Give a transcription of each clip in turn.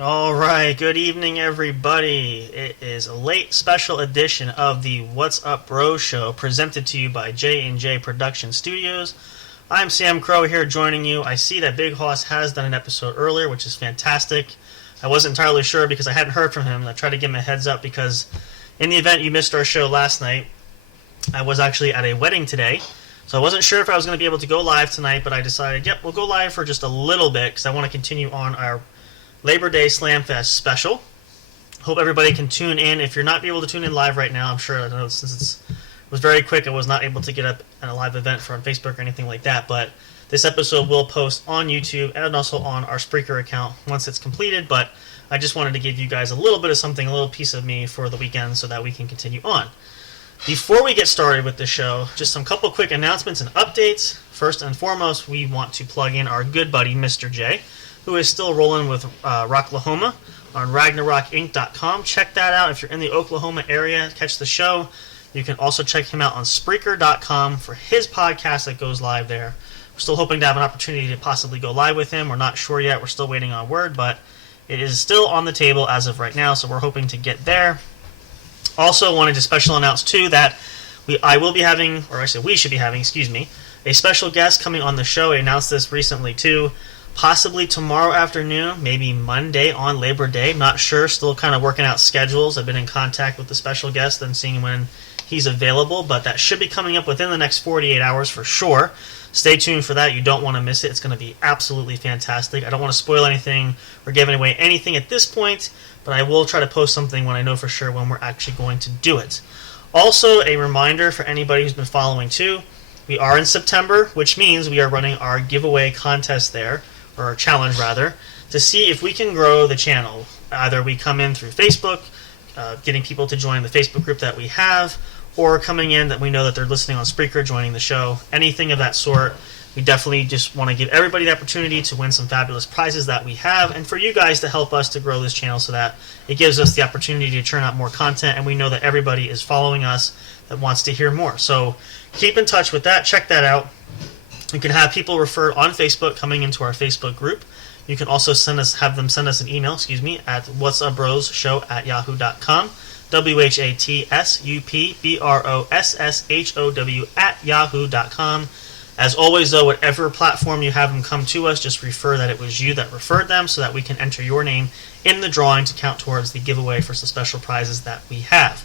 Alright, good evening everybody. It is a late special edition of the What's Up Bro Show presented to you by J&J Production Studios. I'm Samcro here joining you. I see that Big Hoss has done an episode earlier, which is fantastic. I wasn't entirely sure because I hadn't heard from him. I tried to give him a heads up because in the event you missed our show last night, I was actually at a wedding today. So I wasn't sure if I was going to be able to go live tonight, but I decided, yep, we'll go live for just a little bit because I want to continue on our Labor Day Slamfest special. Hope everybody can tune in. If you're not able to tune in live right now, I'm sure, I know since it was very quick, I was not able to get up at a live event for on Facebook or anything like that, but this episode will post on YouTube and also on our Spreaker account once it's completed, but I just wanted to give you guys a little bit of something, a little piece of me for the weekend so that we can continue on. Before we get started with the show, just some couple quick announcements and updates. First and foremost, we want to plug in our good buddy, Mr. J, who is still rolling with Rocklahoma on RagnarokInc.com. Check that out if you're in the Oklahoma area. Catch the show. You can also check him out on Spreaker.com for his podcast that goes live there. We're still hoping to have an opportunity to possibly go live with him. We're not sure yet. We're still waiting on word, but it is still on the table as of right now, so we're hoping to get there. Also wanted to special announce, too, that we should be having, a special guest coming on the show. I announced this recently, too. Possibly tomorrow afternoon, maybe Monday on Labor Day. I'm not sure. Still kind of working out schedules. I've been in contact with the special guest and seeing when he's available, but that should be coming up within the next 48 hours for sure. Stay tuned for that. You don't want to miss it. It's going to be absolutely fantastic. I don't want to spoil anything or give away anything at this point, but I will try to post something when I know for sure when we're actually going to do it. Also, a reminder for anybody who's been following too, we are in September, which means we are running our giveaway contest there, or challenge rather, to see if we can grow the channel. Either we come in through Facebook, getting people to join the Facebook group that we have, or coming in that we know that they're listening on Spreaker, joining the show, anything of that sort. We definitely just want to give everybody the opportunity to win some fabulous prizes that we have, and for you guys to help us to grow this channel so that it gives us the opportunity to churn out more content, and we know that everybody is following us that wants to hear more. So keep in touch with that. Check that out. You can have people referred on Facebook coming into our Facebook group. You can also have them send us an email, at whatsubbrosshow@yahoo.com, whatsubbrosshow@yahoo.com. As always, though, whatever platform you have them come to us, just refer that it was you that referred them so that we can enter your name in the drawing to count towards the giveaway for some special prizes that we have.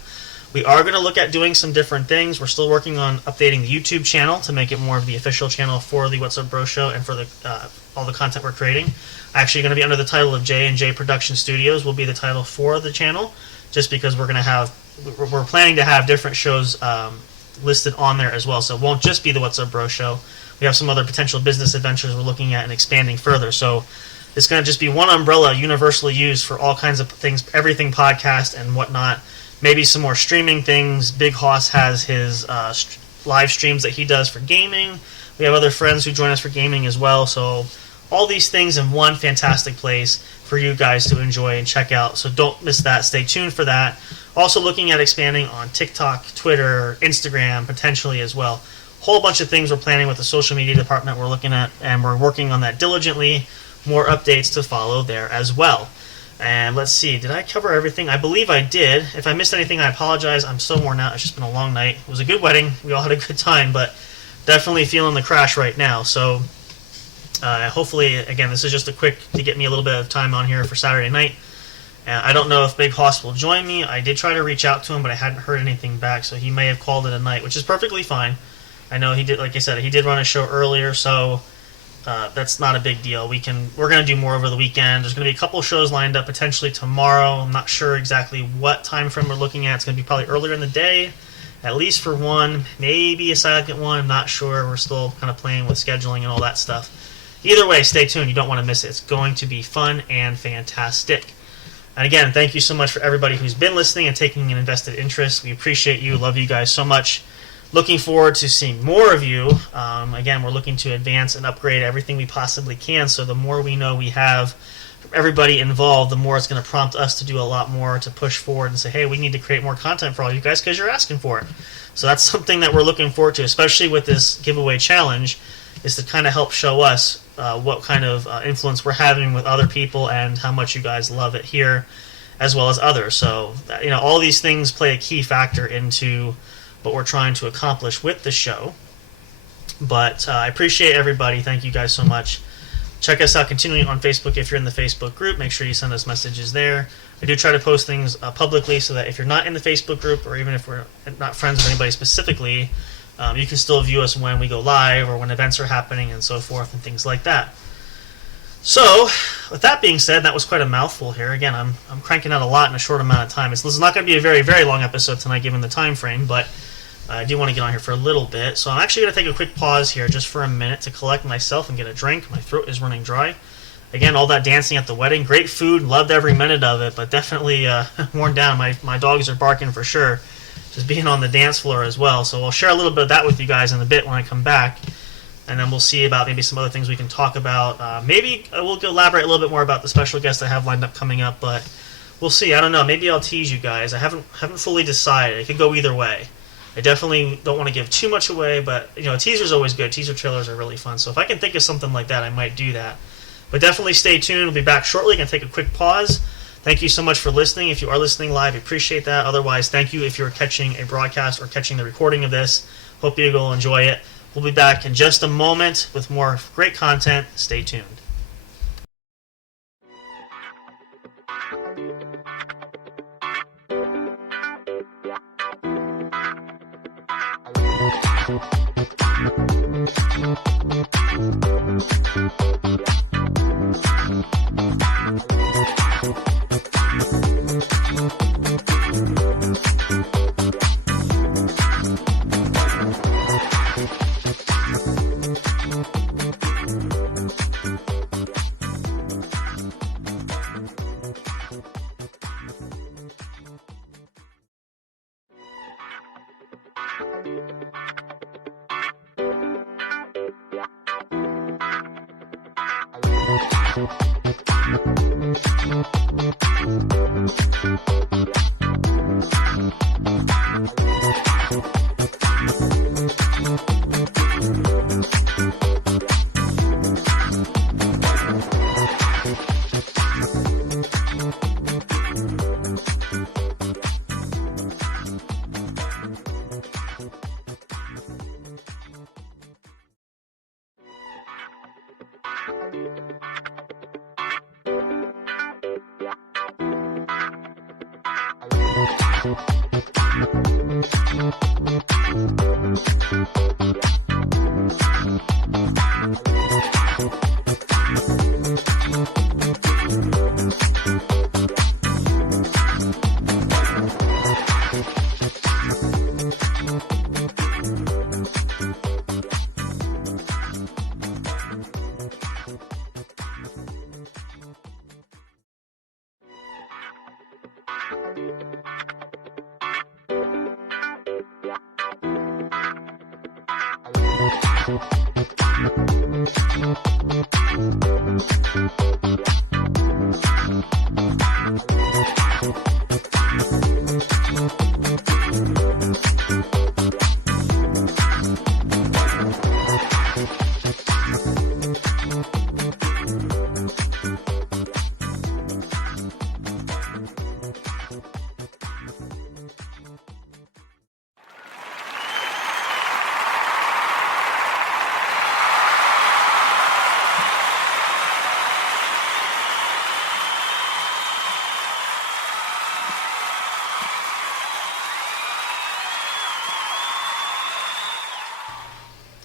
We are going to look at doing some different things. We're still working on updating the YouTube channel to make it more of the official channel for the What's Up Bro Show and for the all the content we're creating. Actually going to be under the title of J&J Production Studios will be the title for the channel, just because we're planning to have different shows listed on there as well. So it won't just be the What's Up Bro Show. We have some other potential business adventures we're looking at and expanding further. So it's going to just be one umbrella universally used for all kinds of things, everything podcast and whatnot. Maybe some more streaming things. Big Hoss has his live streams that he does for gaming. We have other friends who join us for gaming as well. So all these things in one fantastic place for you guys to enjoy and check out. So don't miss that. Stay tuned for that. Also looking at expanding on TikTok, Twitter, Instagram, potentially as well. Whole bunch of things we're planning with the social media department we're looking at, and we're working on that diligently. More updates to follow there as well. And let's see, did I cover everything? I believe I did. If I missed anything, I apologize. I'm so worn out. It's just been a long night. It was a good wedding. We all had a good time, but definitely feeling the crash right now. So hopefully, again, this is just a quick to get me a little bit of time on here for Saturday night. I don't know if Big Hoss will join me. I did try to reach out to him, but I hadn't heard anything back, so he may have called it a night, which is perfectly fine. I know he did, like I said, he did run a show earlier, so that's not a big deal. We're going to do more over the weekend. There's going to be a couple shows lined up potentially tomorrow. I'm not sure exactly what time frame we're looking at. It's going to be probably earlier in the day, at least for one, maybe a second one. I'm not sure. We're still kind of playing with scheduling and all that stuff. Either way, stay tuned. You don't want to miss it. It's going to be fun and fantastic. And again, thank you so much for everybody who's been listening and taking an invested interest. We appreciate you. Love you guys so much. Looking forward to seeing more of you. Again, we're looking to advance and upgrade everything we possibly can. So the more we know we have from everybody involved, the more it's going to prompt us to do a lot more to push forward and say, hey, we need to create more content for all you guys because you're asking for it. So that's something that we're looking forward to, especially with this giveaway challenge, is to kind of help show us what kind of influence we're having with other people and how much you guys love it here as well as others. So, all these things play a key factor into what we're trying to accomplish with the show. But I appreciate everybody. Thank you guys so much. Check us out continuing on Facebook if you're in the Facebook group. Make sure you send us messages there. I do try to post things publicly so that if you're not in the Facebook group, or even if we're not friends with anybody specifically, you can still view us when we go live or when events are happening and so forth and things like that. So, with that being said, that was quite a mouthful here. Again, I'm cranking out a lot in a short amount of time. This is not going to be a very, very long episode tonight given the time frame, but I do want to get on here for a little bit. So I'm actually going to take a quick pause here just for a minute to collect myself and get a drink. My throat is running dry. Again, all that dancing at the wedding. Great food. Loved every minute of it, but definitely worn down. My dogs are barking for sure. Just being on the dance floor as well. So I'll share a little bit of that with you guys in a bit when I come back. And then we'll see about maybe some other things we can talk about. Maybe we'll elaborate a little bit more about the special guest I have lined up coming up, but we'll see. I don't know. Maybe I'll tease you guys. I haven't fully decided. It could go either way. I definitely don't want to give too much away, but a teaser's always good. Teaser trailers are really fun. So if I can think of something like that, I might do that. But definitely stay tuned. We'll be back shortly. Going to take a quick pause. Thank you so much for listening. If you are listening live, I appreciate that. Otherwise, thank you if you're catching a broadcast or catching the recording of this. Hope you will enjoy it. We'll be back in just a moment with more great content. Stay tuned.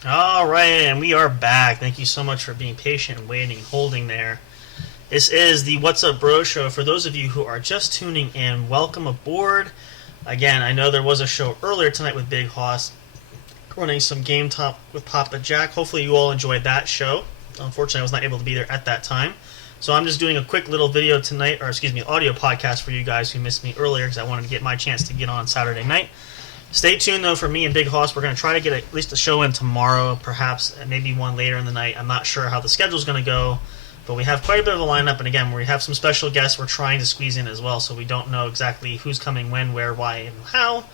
All right, and we are back. Thank you so much for being patient and waiting and holding there. This is the What's Up Bro Show. For those of you who are just tuning in, welcome aboard. Again, I know there was a show earlier tonight with Big Hoss running some Game Talk with Papa Jack. Hopefully you all enjoyed that show. Unfortunately, I was not able to be there at that time. So I'm just doing a quick little video tonight, or excuse me, audio podcast for you guys who missed me earlier because I wanted to get my chance to get on Saturday night. Stay tuned, though, for me and Big Hoss. We're going to try to get at least a show in tomorrow, perhaps maybe one later in the night. I'm not sure how the schedule's going to go, but we have quite a bit of a lineup. And again, we have some special guests we're trying to squeeze in as well, so we don't know exactly who's coming when, where, why, and how.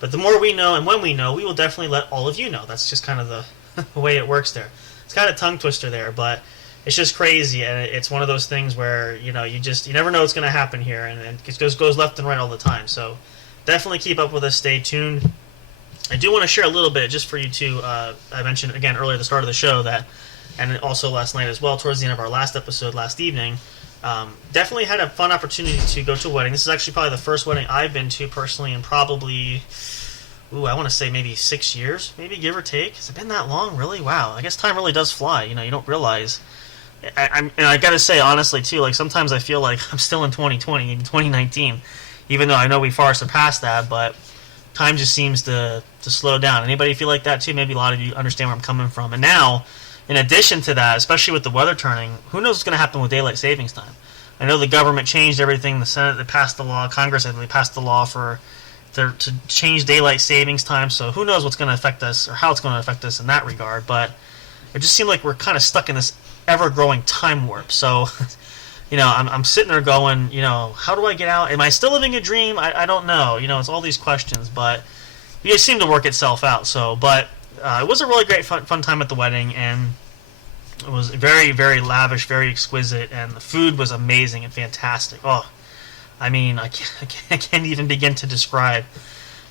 But the more we know and when we know, we will definitely let all of you know. That's just kind of the way it works there. It's kind of a tongue twister there, but it's just crazy, and it's one of those things where you never know what's going to happen here, and it goes left and right all the time. So definitely keep up with us. Stay tuned. I do want to share a little bit just for you too. I mentioned again earlier at the start of the show that, and also last night as well, towards the end of our last episode last evening, definitely had a fun opportunity to go to a wedding. This is actually probably the first wedding I've been to personally in probably, I want to say maybe 6 years, maybe give or take. Has it been that long? Really? Wow. I guess time really does fly. You don't realize. And I gotta say honestly too, like sometimes I feel like I'm still in 2020, in 2019, even though I know we far surpassed that, but time just seems to slow down. Anybody feel like that too? Maybe a lot of you understand where I'm coming from. And now, in addition to that, especially with the weather turning, who knows what's going to happen with daylight savings time? I know the government changed everything. The Senate, they passed the law. Congress, I believe, passed the law to change daylight savings time. So who knows what's going to affect us or how it's going to affect us in that regard. But it just seems like we're kind of stuck in this ever-growing time warp. So, I'm sitting there going, how do I get out? Am I still living a dream? I don't know. It's all these questions, but it seemed to work itself out. So, but it was a really great fun time at the wedding, and it was very, very lavish, very exquisite, and the food was amazing and fantastic. Oh, I mean, I can't even begin to describe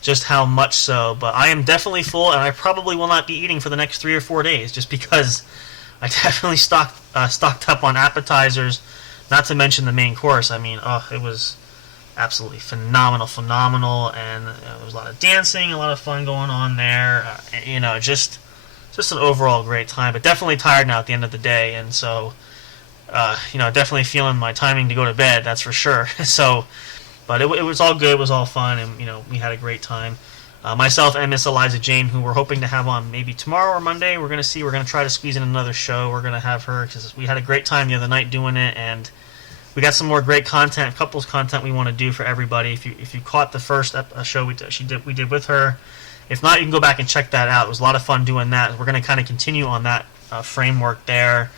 just how much so. But I am definitely full, and I probably will not be eating for the next 3 or 4 days, just because I definitely stocked up on appetizers, not to mention the main course. I mean, it was absolutely phenomenal, and there was a lot of dancing, a lot of fun going on there. Just an overall great time, but definitely tired now at the end of the day, and so, definitely feeling my timing to go to bed, that's for sure. So, but it was all good, it was all fun, and, we had a great time. Myself and Miss Eliza Jane, who we're hoping to have on maybe tomorrow or Monday, we're going to try to squeeze in another show. We're going to have her, because we had a great time the other night doing it, and we got some more great content, couples content we want to do for everybody. If you caught the first show we did with her, if not, you can go back and check that out. It was a lot of fun doing that. We're going to kind of continue on that framework there.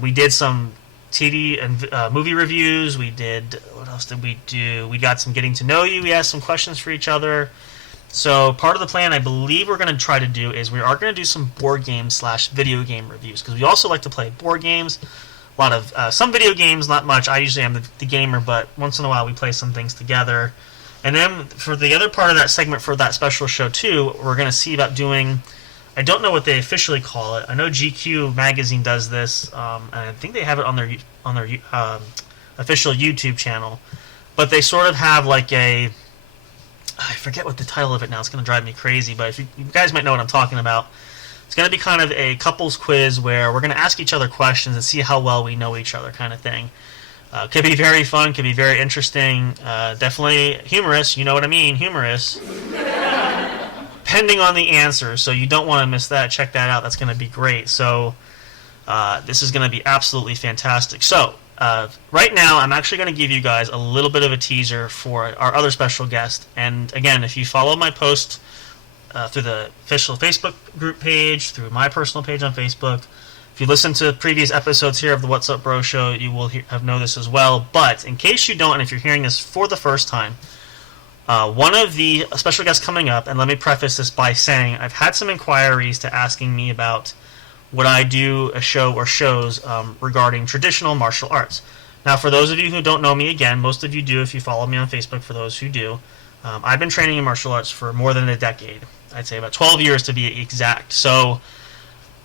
We did some TV and movie reviews. What else did we do? We got some getting to know you. We asked some questions for each other. So part of the plan I believe we're going to try to do is we are going to do some board game / video game reviews, because we also like to play board games. A lot of some video games, not much. I usually am the gamer, but once in a while we play some things together. And then for the other part of that segment for that special show too, we're going to see about doing, I don't know what they officially call it. I know GQ magazine does this, and I think they have it on their official YouTube channel. But they sort of have like I forget what the title of it now. It's going to drive me crazy, but you guys might know what I'm talking about. It's going to be kind of a couples quiz where we're going to ask each other questions and see how well we know each other, kind of thing. Could be very fun, could be very interesting, definitely humorous, you know what I mean, humorous. Depending on the answer, so you don't want to miss that. Check that out, that's going to be great. So this is going to be absolutely fantastic. So right now I'm actually going to give you guys a little bit of a teaser for our other special guest. And again, if you follow my post through the official Facebook group page, through my personal page on Facebook, if you listen to previous episodes here of the What's Up Bro Show, you will know this as well. But in case you don't, and if you're hearing this for the first time, one of the special guests coming up, and let me preface this by saying I've had some inquiries to asking me about would I do a show or shows regarding traditional martial arts. Now, for those of you who don't know me, again, most of you do if you follow me on Facebook, for those who do, I've been training in martial arts for more than a decade. I'd say about 12 years to be exact. So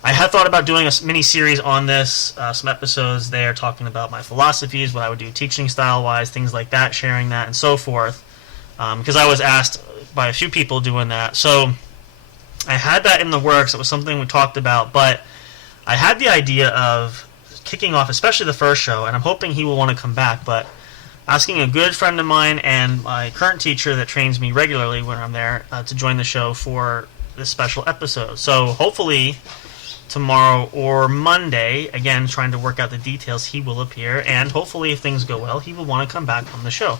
I had thought about doing a mini-series on this, some episodes there talking about my philosophies, what I would do teaching style-wise, things like that, sharing that, and so forth, because I was asked by a few people doing that. So I had that in the works. It was something we talked about, but I had the idea of kicking off, especially the first show, and I'm hoping he will want to come back, but asking a good friend of mine and my current teacher that trains me regularly when I'm there to join the show for this special episode. So hopefully tomorrow or Monday, again, trying to work out the details, he will appear, and hopefully if things go well, he will want to come back on the show.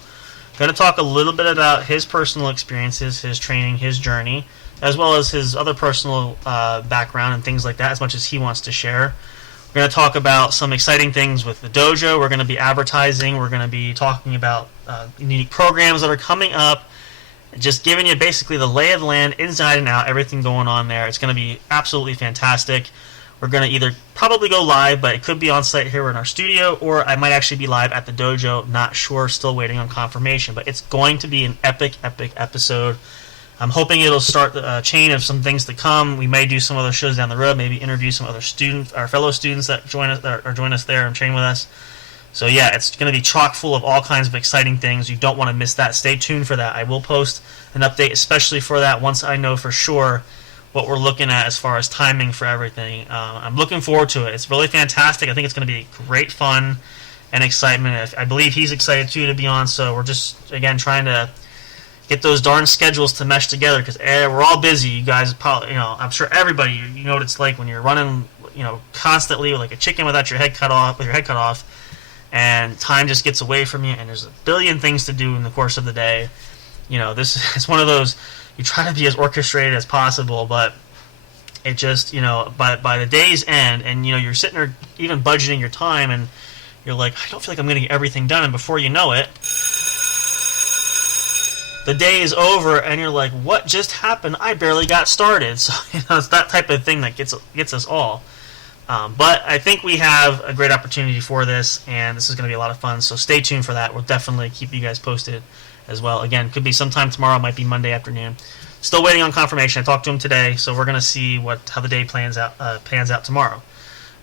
Going to talk a little bit about his personal experiences, his training, his journey, as well as his other personal background and things like that, as much as he wants to share. We're going to talk about some exciting things with the dojo. We're going to be advertising. We're going to be talking about unique programs that are coming up. Just giving you basically the lay of the land, inside and out, everything going on there. It's going to be absolutely fantastic. We're going to either probably go live, but it could be on site here in our studio, or I might actually be live at the dojo. Not sure, still waiting on confirmation. But it's going to be an epic, epic episode. I'm hoping it'll start a chain of some things to come. We may do some other shows down the road, maybe interview some other students, our fellow students that join us or join us there and train with us. So yeah, it's going to be chock full of all kinds of exciting things. You don't want to miss that. Stay tuned for that. I will post an update especially for that once I know for sure what we're looking at as far as timing for everything. I'm looking forward to it. It's really fantastic. I think it's going to be great fun and excitement. I believe he's excited too to be on, so we're just, again, trying to get those darn schedules to mesh together because we're all busy. You guys probably, I'm sure everybody, you know what it's like when you're running, constantly like a chicken without your head cut off, and time just gets away from you, and there's a billion things to do in the course of the day. This is one of those, you try to be as orchestrated as possible, but it just, by the day's end, and you're sitting there even budgeting your time, and you're like, I don't feel like I'm going to get everything done, and before you know it, the day is over, and you're like, what just happened? I barely got started. So it's that type of thing that gets us all. But I think we have a great opportunity for this, and this is going to be a lot of fun. So stay tuned for that. We'll definitely keep you guys posted as well. Again, could be sometime tomorrow, might be Monday afternoon. Still waiting on confirmation. I talked to him today, so we're going to see how the day pans out tomorrow.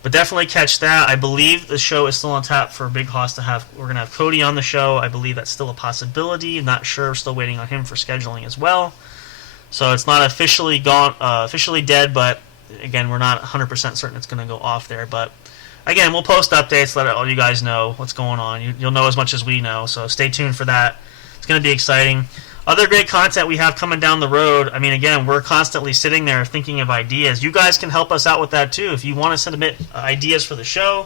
But definitely catch that. I believe the show is still on tap for Big Hoss to have. We're going to have Cody on the show. I believe that's still a possibility. Not sure. Still waiting on him for scheduling as well. So it's not officially dead, but again, we're not 100% certain it's going to go off there. But again, we'll post updates, let all you guys know what's going on. You'll know as much as we know, so stay tuned for that. It's going to be exciting. Other great content we have coming down the road. I mean, again, we're constantly sitting there thinking of ideas. You guys can help us out with that too. If you want to submit ideas for the show,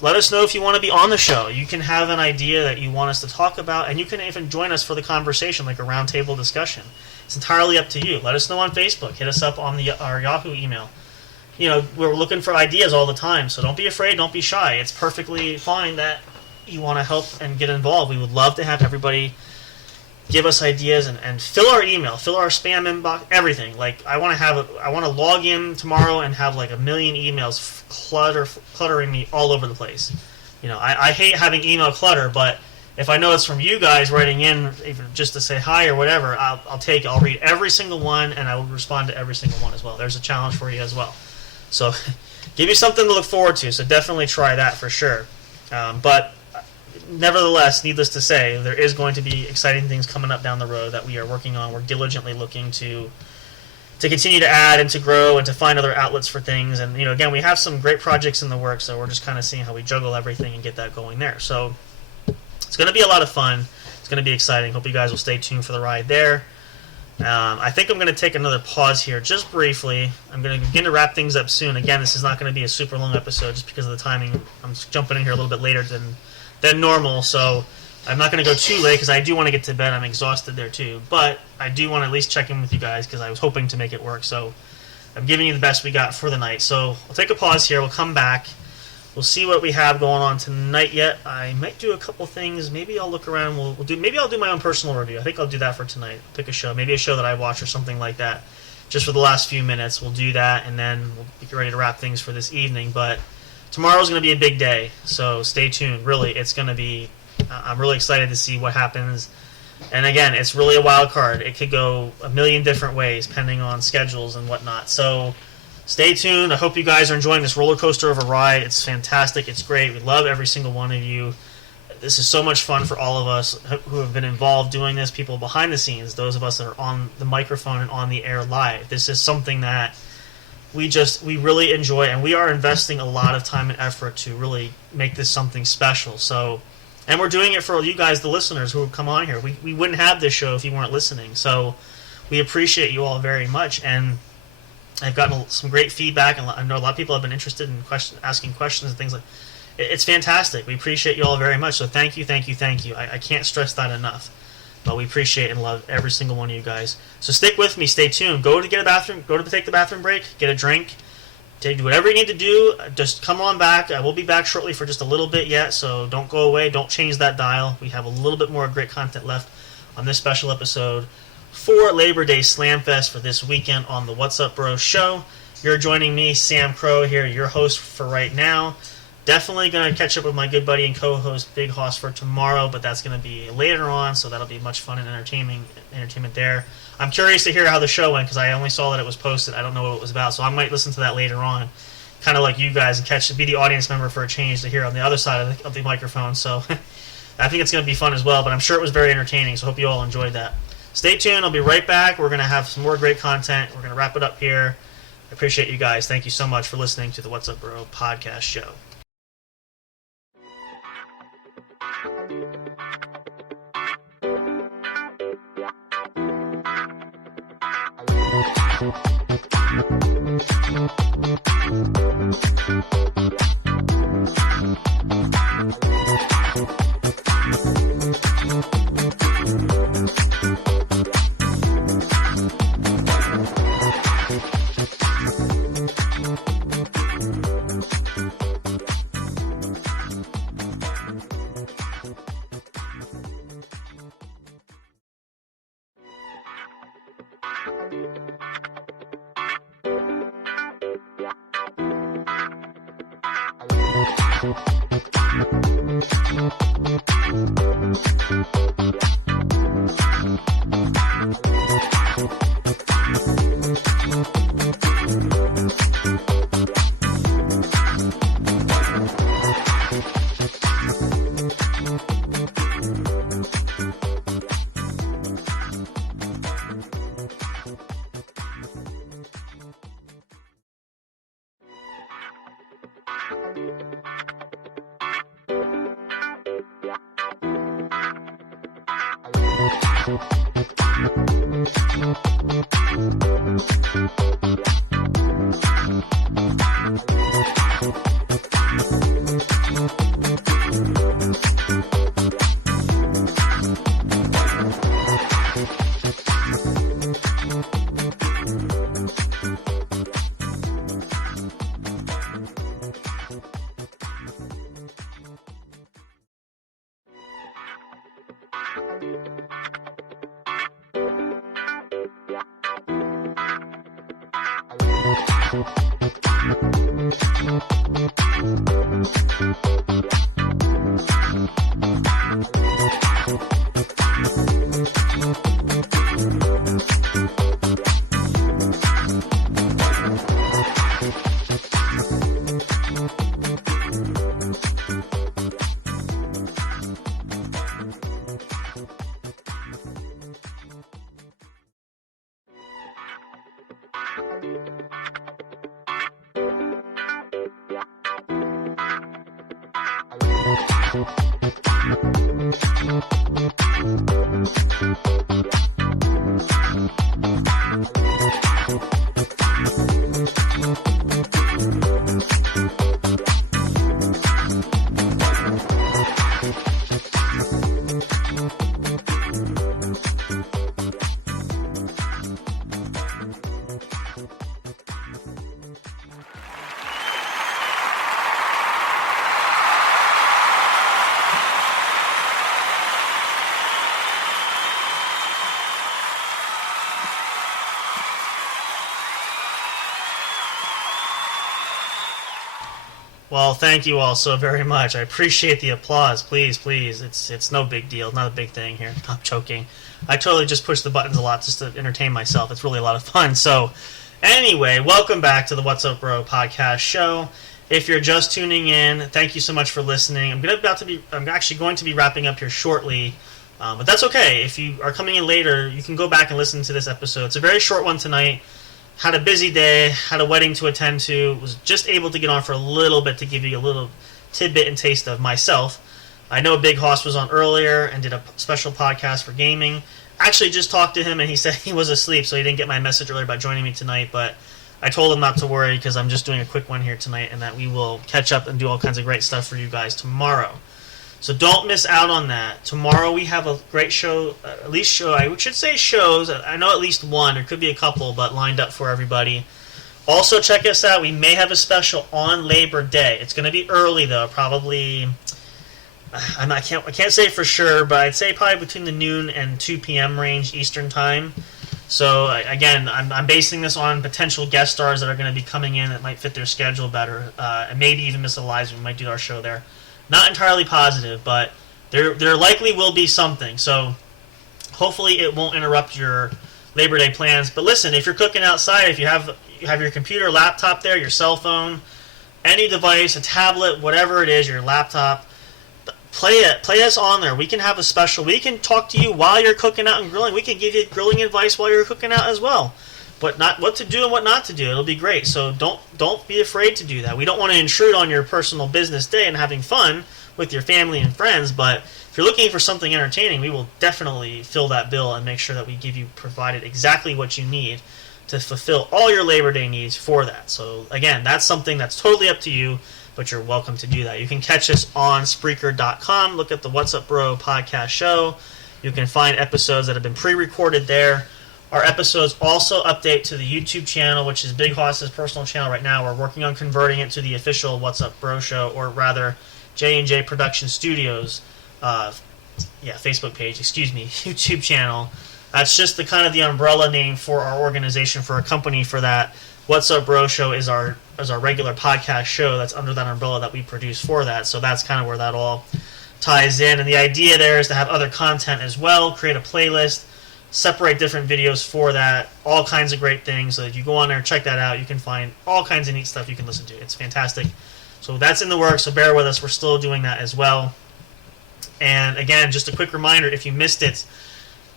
let us know if you want to be on the show. You can have an idea that you want us to talk about, and you can even join us for the conversation, like a roundtable discussion. It's entirely up to you. Let us know on Facebook. Hit us up on our Yahoo email. We're looking for ideas all the time, so don't be afraid. Don't be shy. It's perfectly fine that you want to help and get involved. We would love to have everybody give us ideas and fill our email, fill our spam inbox, everything. Like I want to log in tomorrow and have like 1 million emails cluttering me all over the place. I hate having email clutter, but if I know it's from you guys writing in even just to say hi or whatever, I'll take it. I'll read every single one and I will respond to every single one as well. There's a challenge for you as well. So give you something to look forward to. So definitely try that for sure. But nevertheless, needless to say, there is going to be exciting things coming up down the road that we are working on. We're diligently looking to continue to add and to grow and to find other outlets for things. And, again, we have some great projects in the works, so we're just kind of seeing how we juggle everything and get that going there. So it's going to be a lot of fun. It's going to be exciting. Hope you guys will stay tuned for the ride there. I think I'm going to take another pause here just briefly. I'm going to begin to wrap things up soon. Again, this is not going to be a super long episode just because of the timing. I'm jumping in here a little bit later than normal, so I'm not going to go too late because I do want to get to bed. I'm exhausted there too, but I do want to at least check in with you guys because I was hoping to make it work, so I'm giving you the best we got for the night. So I'll take a pause here. We'll come back. We'll see what we have going on tonight yet. I might do a couple things. Maybe I'll look around. Maybe I'll do my own personal review. I think I'll do that for tonight. Pick a show, maybe a show that I watch or something like that. Just for the last few minutes, we'll do that, and then we'll get ready to wrap things for this evening. But tomorrow's going to be a big day, so stay tuned. Really, it's going to be... I'm really excited to see what happens. And again, it's really a wild card. It could go a million different ways, depending on schedules and whatnot. So stay tuned. I hope you guys are enjoying this roller coaster of a ride. It's fantastic. It's great. We love every single one of you. This is so much fun for all of us who have been involved doing this, people behind the scenes, those of us that are on the microphone and on the air live. This is something that we really enjoy, and we are investing a lot of time and effort to really make this something special. So And we're doing it for you guys, the listeners who come on here. We wouldn't have this show if you weren't listening. So we appreciate you all very much. And I've gotten some great feedback, and I know a lot of people have been interested in asking questions and things like that. It's fantastic. We appreciate you all very much. So thank you, thank you, thank you. I can't stress that enough. But we appreciate and love every single one of you guys. So stick with me. Stay tuned. Go to take the bathroom break. Get a drink. Do whatever you need to do. Just come on back. We'll be back shortly for just a little bit yet, so don't go away. Don't change that dial. We have a little bit more great content left on this special episode for Labor Day Slamfest for this weekend on the What's Up Bro show. You're joining me, Sam Crow, here, your host for right now. Definitely going to catch up with my good buddy and co-host Big Hoss for tomorrow, but that's going to be later on, so that'll be much fun and entertainment there. I'm curious to hear how the show went, because I only saw that it was posted. I don't know what it was about, so I might listen to that later on, kind of like you guys, and be the audience member for a change to hear on the other side of the microphone. So I think it's going to be fun as well, but I'm sure it was very entertaining, so I hope you all enjoyed that. Stay tuned. I'll be right back. We're going to have some more great content. We're going to wrap it up here. I appreciate you guys. Thank you so much for listening to the What's Up Bro podcast show. Well, thank you all so very much. I appreciate the applause. Please, please. It's no big deal. Not a big thing here. I'm joking. I totally just push the buttons a lot just to entertain myself. It's really a lot of fun. So, anyway, welcome back to the What's Up Bro podcast show. If you're just tuning in, thank you so much for listening. I'm actually going to be wrapping up here shortly, but that's okay. If you are coming in later, you can go back and listen to this episode. It's a very short one tonight. Had a busy day, had a wedding to attend to, was just able to get on for a little bit to give you a little tidbit and taste of myself. I know Big Hoss was on earlier and did a special podcast for gaming. Actually, just talked to him and he said he was asleep, so he didn't get my message earlier about joining me tonight. But I told him not to worry because I'm just doing a quick one here tonight, and that we will catch up and do all kinds of great stuff for you guys tomorrow. So don't miss out on that. Tomorrow we have a great show, I should say shows. I know at least one, there could be a couple, but lined up for everybody. Also check us out. We may have a special on Labor Day. It's going to be early though, probably. I can't say for sure, but I'd say probably between the noon and 2 p.m. range Eastern time. So again, I'm basing this on potential guest stars that are going to be coming in that might fit their schedule better, and maybe even Miss Eliza. We might do our show there. Not entirely positive, but there likely will be something. So hopefully it won't interrupt your Labor Day plans. But listen, if you're cooking outside, if you have your computer, laptop there, your cell phone, any device, a tablet, whatever it is, your laptop, play us on there. We can have a special. We can talk to you while you're cooking out and grilling. We can give you grilling advice while you're cooking out as well. But not what to do and what not to do. It'll be great. So don't be afraid to do that. We don't want to intrude on your personal business day and having fun with your family and friends. But if you're looking for something entertaining, we will definitely fill that bill and make sure that we give you provided exactly what you need to fulfill all your Labor Day needs for that. So again, that's something that's totally up to you, but you're welcome to do that. You can catch us on Spreaker.com. Look at the What's Up Bro podcast show. You can find episodes that have been pre-recorded there. Our episodes also update to the YouTube channel, which is Big Hoss's personal channel right now. We're working on converting it to the official What's Up Bro show, or rather J&J Production Studios Facebook page, YouTube channel. That's just the kind of the umbrella name for our organization, for our company, for that. What's Up Bro show is our regular podcast show that's under that umbrella that we produce for that. So that's kind of where that all ties in. And the idea there is to have other content as well, create a playlist, separate different videos for that, all kinds of great things. So if you go on there and check that out, you can find all kinds of neat stuff you can listen to. It's fantastic. So that's in the works, so bear with us. We're still doing that as well. And again, just a quick reminder, if you missed it,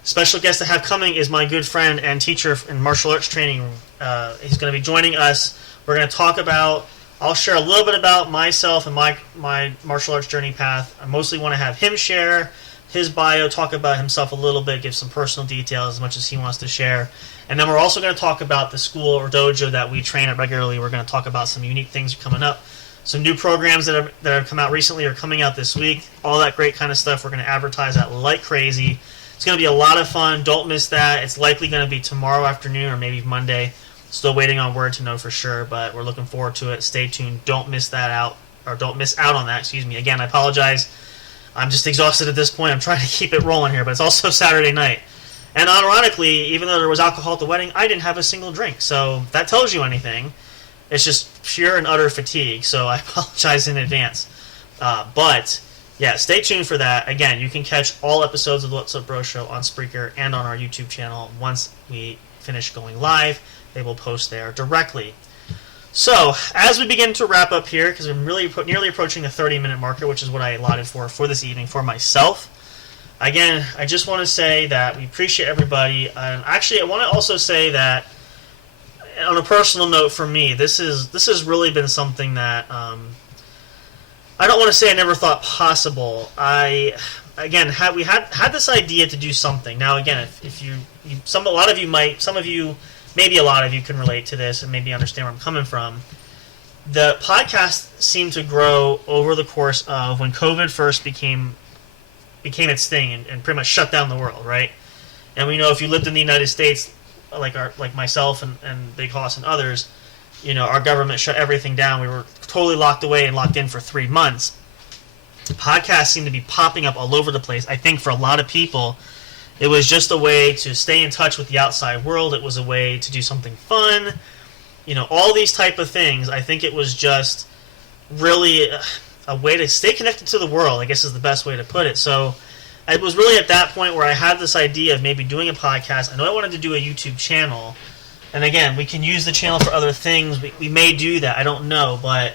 special guest to have coming is my good friend and teacher in martial arts training. He's going to be joining us. We're going to talk about, I'll share a little bit about myself and my martial arts journey path. I mostly want to have him share his bio, talk about himself a little bit, give some personal details as much as he wants to share. And then we're also going to talk about the school or dojo that we train at regularly. We're going to talk about some unique things coming up. Some new programs that have come out recently are coming out this week. All that great kind of stuff. We're going to advertise that like crazy. It's going to be a lot of fun. Don't miss that. It's likely going to be tomorrow afternoon or maybe Monday. Still waiting on word to know for sure, but we're looking forward to it. Stay tuned. Don't miss out on that. Again, I apologize. I'm just exhausted at this point. I'm trying to keep it rolling here, but it's also Saturday night. And ironically, even though there was alcohol at the wedding, I didn't have a single drink. So if that tells you anything, it's just pure and utter fatigue. So I apologize in advance. But yeah, stay tuned for that. Again, you can catch all episodes of the What's Up Bro Show on Spreaker and on our YouTube channel. Once we finish going live, they will post there directly. So, as we begin to wrap up here, because I'm really nearly approaching the 30-minute marker, which is what I allotted for this evening for myself. Again, I just want to say that we appreciate everybody. And actually, I want to also say that, on a personal note for me, this has really been something that I don't want to say I never thought possible. We had this idea to do something. Now, again, some of you, maybe a lot of you can relate to this and maybe understand where I'm coming from. The podcast seemed to grow over the course of when COVID first became its thing and pretty much shut down the world, right? And we know if you lived in the United States, like myself and Big Hoss and others, our government shut everything down. We were totally locked away and locked in for 3 months. Podcasts seem to be popping up all over the place. I think for a lot of people, it was just a way to stay in touch with the outside world. It was a way to do something fun. All these type of things. I think it was just really a way to stay connected to the world, I guess is the best way to put it. So it was really at that point where I had this idea of maybe doing a podcast. I know I wanted to do a YouTube channel. And again, we can use the channel for other things. We may do that. I don't know. But,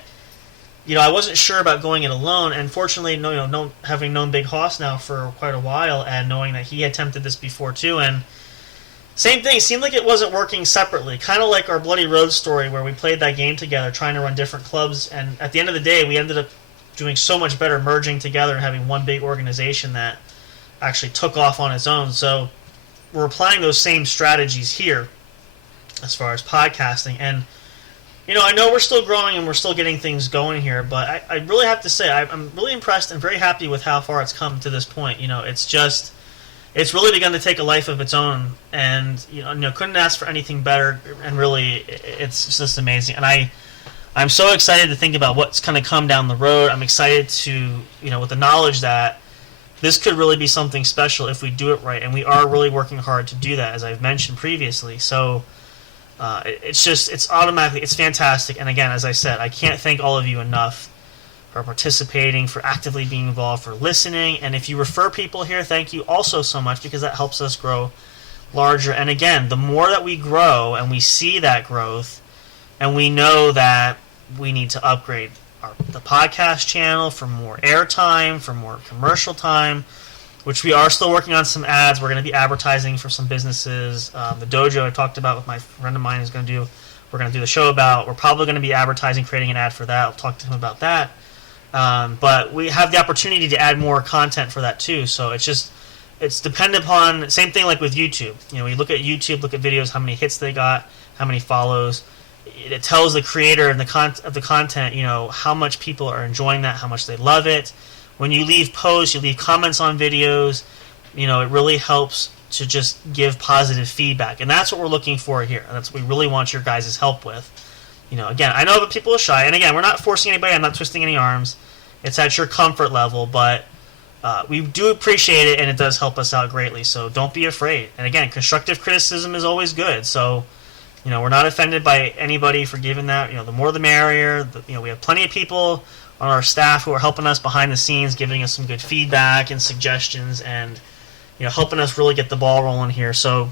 I wasn't sure about going it alone. And fortunately, having known Big Hoss now for quite a while and knowing that he attempted this before too. And same thing. It seemed like it wasn't working separately. Kind of like our Bloody Road story where we played that game together trying to run different clubs. And at the end of the day, we ended up doing so much better merging together and having one big organization that actually took off on its own. So we're applying those same strategies here as far as podcasting. And, I know we're still growing and we're still getting things going here, but I really have to say I'm really impressed and very happy with how far it's come to this point. It's really begun to take a life of its own, and couldn't ask for anything better. And really, it's just amazing. And I'm so excited to think about what's going to come down the road. I'm excited to, with the knowledge that this could really be something special if we do it right, and we are really working hard to do that, as I've mentioned previously. So it's automatically, it's fantastic. And again, as I said, I can't thank all of you enough for participating, for actively being involved, for listening. And if you refer people here, thank you also so much, because that helps us grow larger. And again, the more that we grow and we see that growth, and we know that we need to upgrade the podcast channel for more airtime, for more commercial time, which we are still working on some ads. We're going to be advertising for some businesses. The dojo I talked about with my friend of mine is going to do. We're going to do the show about. We're probably going to be advertising, creating an ad for that. I'll talk to him about that. But we have the opportunity to add more content for that too. So it's dependent upon, same thing like with YouTube. You look at YouTube, look at videos, how many hits they got, how many follows. It tells the creator and of the content, how much people are enjoying that, how much they love it. When you leave posts, you leave comments on videos, it really helps to just give positive feedback. And that's what we're looking for here. And that's what we really want your guys' help with. Again, I know that people are shy. And again, we're not forcing anybody. I'm not twisting any arms. It's at your comfort level. But we do appreciate it, and it does help us out greatly. So don't be afraid. And again, constructive criticism is always good. So, we're not offended by anybody for giving that. The more the merrier. We have plenty of people on our staff who are helping us behind the scenes, giving us some good feedback and suggestions, and helping us really get the ball rolling here. So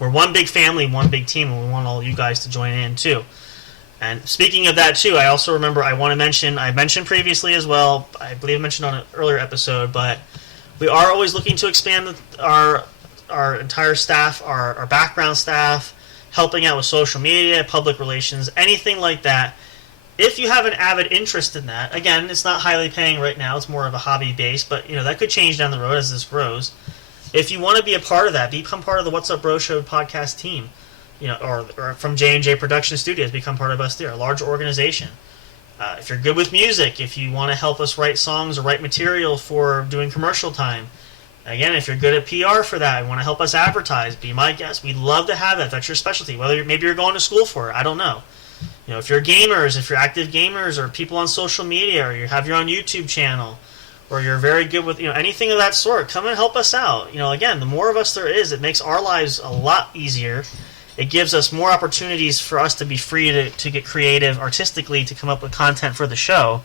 we're one big family, one big team, and we want all you guys to join in too. And speaking of that too, I also remember I mentioned previously as well, I believe I mentioned on an earlier episode, but we are always looking to expand our entire staff, our background staff, helping out with social media, public relations, anything like that. If you have an avid interest in that, again, it's not highly paying right now. It's more of a hobby base, but that could change down the road as this grows. If you want to be a part of that, become part of the What's Up Bro Show podcast team, or from J&J Production Studios, become part of us there, a large organization. If you're good with music, if you want to help us write songs or write material for doing commercial time, again, if you're good at PR for that, you want to help us advertise, be my guest. We'd love to have that. That's your specialty. Whether maybe you're going to school for it, I don't know. If you're gamers, if you're active gamers, or people on social media, or you have your own YouTube channel, or you're very good with anything of that sort, come and help us out. Again, the more of us there is, it makes our lives a lot easier. It gives us more opportunities for us to be free to get creative artistically, to come up with content for the show.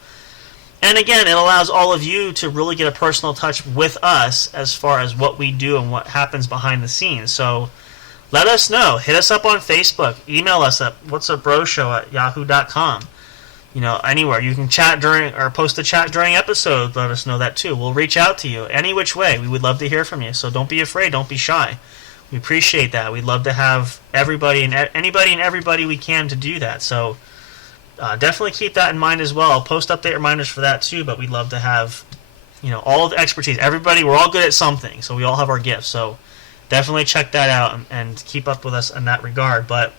And again, it allows all of you to really get a personal touch with us as far as what we do and what happens behind the scenes. So let us know. Hit us up on Facebook. Email us at whatsupbroshow@yahoo.com. Anywhere. You can chat during, or post a chat during episode. Let us know that too. We'll reach out to you any which way. We would love to hear from you. So don't be afraid. Don't be shy. We appreciate that. We'd love to have anybody and everybody we can to do that. So definitely keep that in mind as well. I'll post update reminders for that too, but we'd love to have all of the expertise. Everybody, we're all good at something, so we all have our gifts. So definitely check that out and keep up with us in that regard. But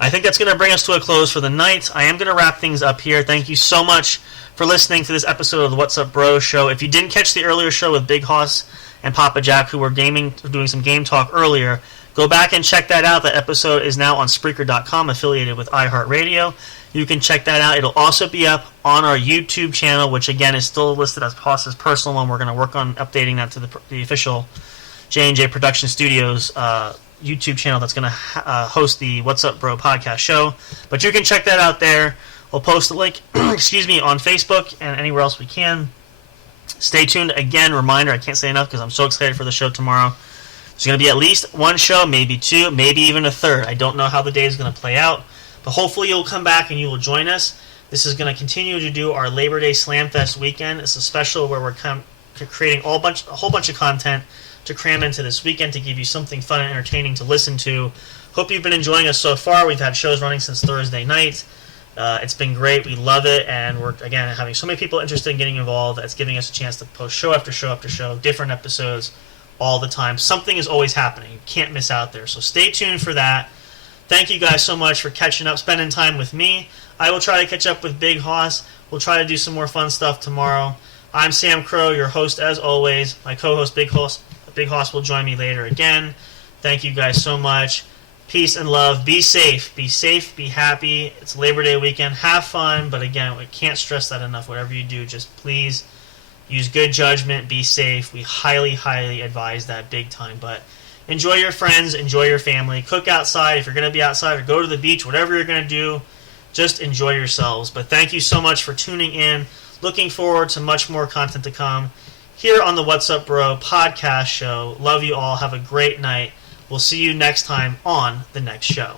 I think that's going to bring us to a close for the night. I am going to wrap things up here. Thank you so much for listening to this episode of the What's Up Bro Show. If you didn't catch the earlier show with Big Hoss and Papa Jack, who were doing some game talk earlier, go back and check that out. That episode is now on Spreaker.com, affiliated with iHeartRadio. You can check that out. It'll also be up on our YouTube channel, which again is still listed as Hoss's personal one. We're going to work on updating that to the official J&J Production Studios YouTube channel that's going to host the What's Up Bro podcast show. But you can check that out there. We'll post the link on Facebook and anywhere else we can. Stay tuned. Again, reminder, I can't say enough because I'm so excited for the show tomorrow. There's going to be at least one show, maybe two, maybe even a third. I don't know how the day is going to play out, but hopefully you'll come back and you will join us. This is going to continue to do our Labor Day Slam Fest weekend. It's a special where we're creating a whole bunch of content to cram into this weekend to give you something fun and entertaining to listen to. Hope you've been enjoying us so far. We've had shows running since Thursday night. It's been great. We love it, and we're again having so many people interested in getting involved. That's giving us a chance to post show after show after show, different episodes all the time. Something is always happening. You can't miss out there. So stay tuned for that. Thank you guys so much for catching up, spending time with me. I will try to catch up with Big Hoss. We'll try to do some more fun stuff tomorrow. I'm Sam Crow, your host as always. My co-host Big Hoss will join me later again. Thank you guys so much. Peace and love. Be safe. Be safe. Be happy. It's Labor Day weekend. Have fun. But again, we can't stress that enough. Whatever you do, just please use good judgment. Be safe. We highly, highly advise that big time. But enjoy your friends. Enjoy your family. Cook outside if you're going to be outside, or go to the beach. Whatever you're going to do, just enjoy yourselves. But thank you so much for tuning in. Looking forward to much more content to come here on the What's Up Bro podcast show. Love you all. Have a great night. We'll see you next time on the next show.